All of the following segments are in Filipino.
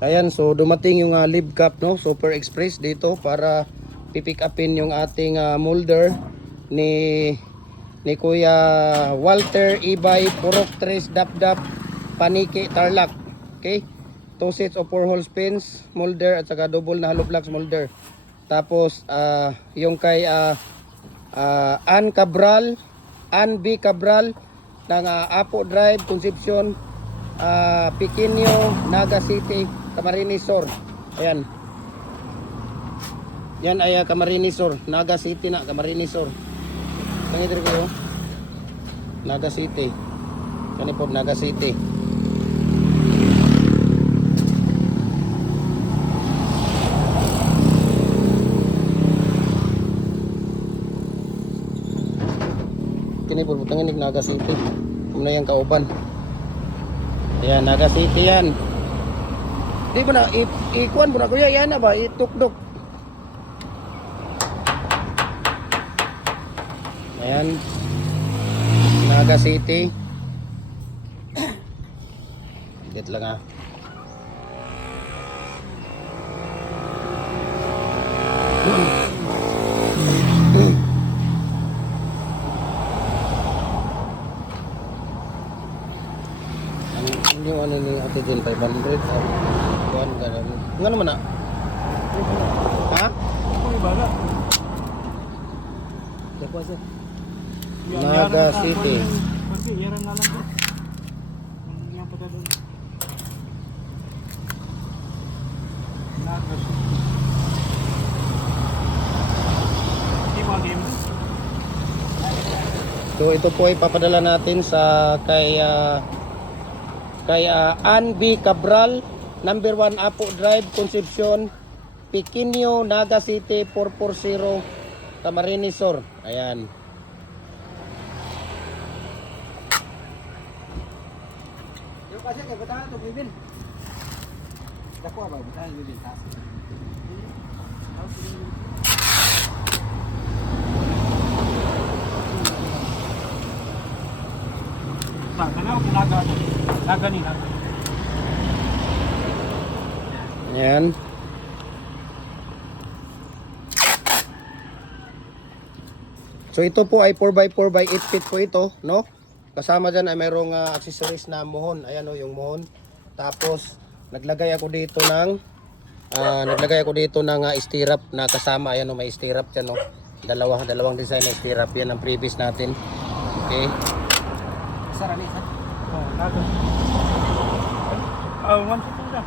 Ayan, so dumating yung live cap, no, Super Express dito para pipick upin yung ating molder ni Kuya Walter Ibay Purok Tres Dapdap Paniki Tarlac. Okay? 2 sets of 4 hole pins molder at saka double na hollow blocks molder. Tapos yung kay Ann Cabral, Ann B. Cabral ng Apo Drive, Concepcion, Pequeño, Naga City, Camarines Sur. Ayan. Yan ay Camarines Sur, Naga City na, Camarines Sur. Tangi diri kayo. Naga City. Kani po Naga City. Kini po tangin Naga City. Muna yang kauban. Ayan, Naga City yan. Di ba na, ikuan mo na kuya, yan na ba, itukdok. Ayan, Naga City. Get lang yung ano ni Ate Jen, 500 buwan ganun. Nga naman na? Ha? Naga City. So ito po ay papadala natin sa kay Ann B. Cabral, number 1 Apo Drive, Concepcion, Pequeño, Naga City, 440, Camarines Sur. Ayan. Yung kasi kaya batahan ito, Bibin. Dako ba? Batahan Bibin. Ayan. So ito po ay 4x4 by 8 feet po ito, no? Kasama dyan ay mayroong accessories na mohon. Ayan o, yung mohon. Tapos naglagay ako dito ng stirrup na kasama. Ayan o, may stirrup dyan o. Dalawang design na stirrup. Yan ang previous natin. Okay. Sarami, ha? Oh, naga. One second lang.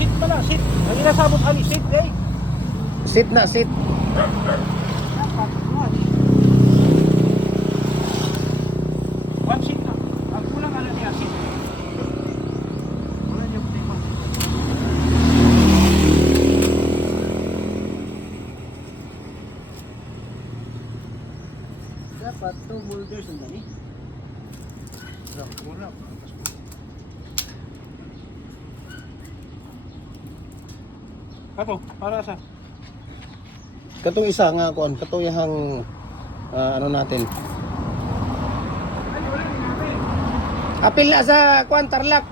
Sit pala, sit. Ang inasabot ali, sit, eh. Sit na, sit. One sit na. Ang kulang ano niya, sit. Wala niya problema. Dapat 2 boulders ang gani. Wala. Kato, para sa Katong isa nga kuan, katong yang ano natin. Apil na sa kuan Tarlac.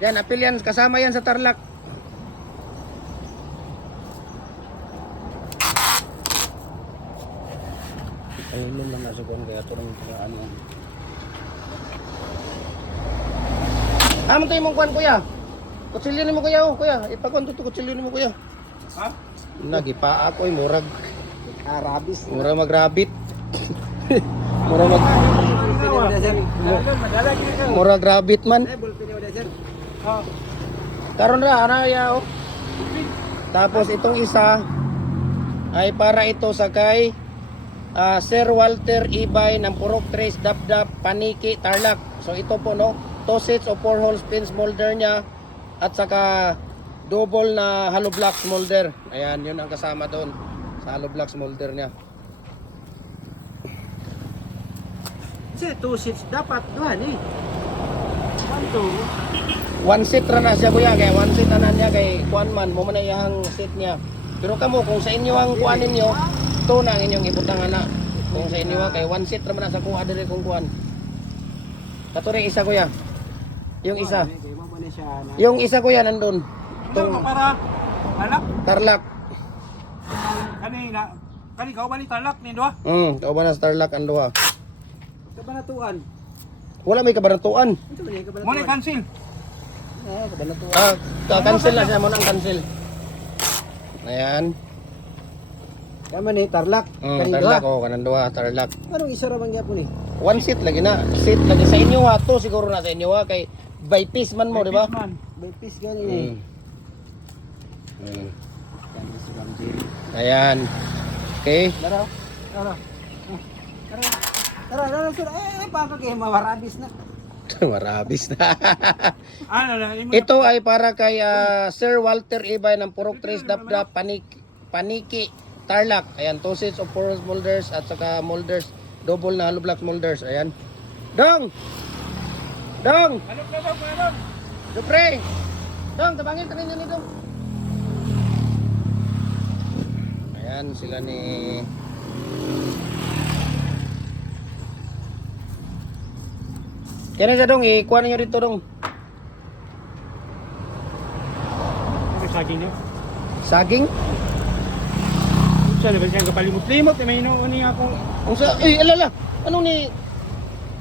Yan, apil yan, kasama yan sa Tarlac. Ayun lang nasa kuan kaya turong ano. Amo tayo mong kuan kuya. Kutsilyo ni mo kuya, oh kuya. Ipakon to kutsilyo ni mo kuya. ha? Nagipa ako ay murag Arabis. murag magrabit. Murag mag murag rabbit man. Karon ra ana ya oh. Tapos itong isa ay para ito sa kay Sir Walter Ibay ng Purok Tres Dapdap Paniki Tarlac. So ito po no, 2 sets of 4 hole pins molder niya at saka double na hollow blocks molder. Ayan, yun ang kasama doon sa hollow blocks molder niya. Kasi 2 seats dapat doon eh. 1, 2. one seat ra na siya kuya, kay one seat na niya kay kuan man mo man iyang seat niya. Pero kamo kung sa inyo ang kuan ninyo, to na ang inyong ibutang ana. Kung sa inyo kay one seat ra man na sa kuha dire kung kuan. Kato rin isa kuya. Yung isa. Kaya mo na siya na. Yung isa kuya nandun. Ito mo para talak. Tarlac. Kani kau balik talak ni doa. Kauban na sa Tarlac ang duha. Kabanatuan. Wala may kabaratuan. Ito man yung Mo ni kabanatuan. cancel. Kabanatuan. Cancel na siya mo nang cancel. Ayan. Kama ni Tarlac. Tarlac oh, kanang duha, Tarlac. Anong isa ra man gyapon ni? One seat lagi na. Seat lagi sa inyo ha. To siguro na sa inyo ha. Kay by piece man mo, di ba? Man. By piece gani ni. Mm. Kani si Bamjil. Ayan. Okay. Daraw. Daraw. Tara, sir. Baka kay mawarabis na. Marabis na. Ano na imo. Ito ay para kay Sir Walter Ibay ng Purok 3 Dapdap Paniki Tarlac. Ayan, 2 sets of porous molders at saka molders, double na hollow block molders. Ayan. Dong! Dong! Ano na ba meron? Dupre! Dong, tabangin ka ninyo nito. Ayan, sila ni... Kaya siya dong, ikuha ninyo dito dong. Ano saging niyo? Saging? Sa level siyang kapalimot-limot may inuuni ako. Ang sa... alala! Ano ni...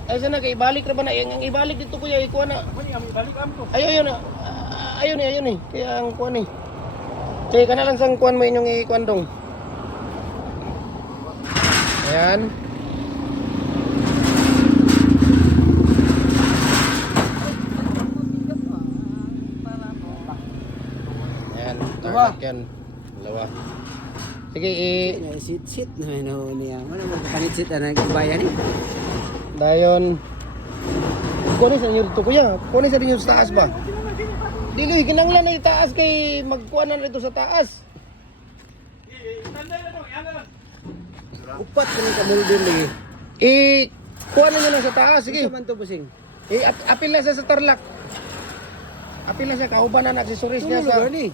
Ay sana kay ibalik ra ba na? Ang ibalik dito kuya, ikuha na. Ako ni ami balik am to. Ayun na. Ayun eh. Kaya ang kuha ni. Sige ka na lang sang kuhan mo inyong ikuhan dong. Ayan. Ayan, tarlac yan. Dalawa. Sige, Sit na no niya. Ano mo kanit sit na nagbayan ni? dayon. Kunin sa inyo dito kuya. Kunin sa inyo sa taas ba? Dili, kinanglan na itaas kay magkuha na rito sa taas. Tanday na to, yan na. Upat ko ni kamuldin lagi. Kuha na nyo lang sa taas. Sige. Sige man to busing. Apil na siya sa Tarlac. Apil na siya. Kauban na accessories niya sa... Lugar ni.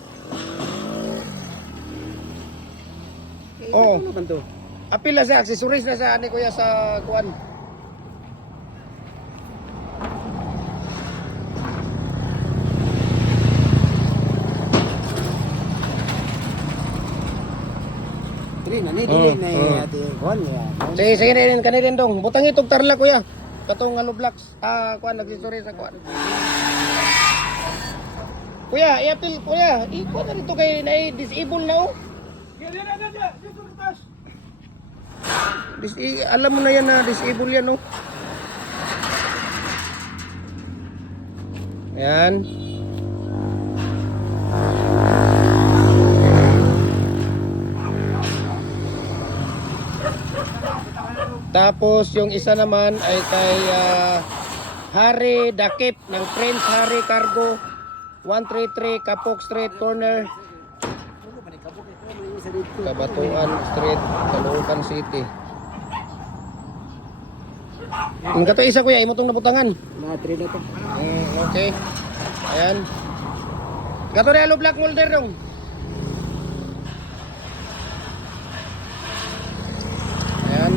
Oo. Ano man to? Apil na siya. Accessories na sa ani kuya sa kuan. Dili na ate kon ya. Sige rin kanirin dong. Butang itong Tarlac kuya. Katong hollow blocks. Kuan accessories sa kuan. Kuya, i-apil kuya. Ikuha na rito kay na-disable na oh. Yan dito sa taas. Alam mo na yan na disable yan oh. Ayan. Tapos yung isa naman ay kay Harry Dakip ng Prince Harry Cargo 133 Kapok Street Corner, Kabatuan Street, Caloocan City. Ang kato isa kuya, imotong nabutangan. Na tre na to. Okay. Ayan. Kato rin hollow block molder dong. Ayan.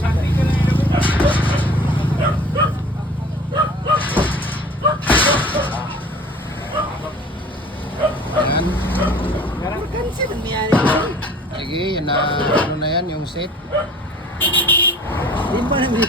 Sakti ka lang ilagay. Ayan. Kansi man niya. Sige, yun na, ano na yan, yung set. Di ba na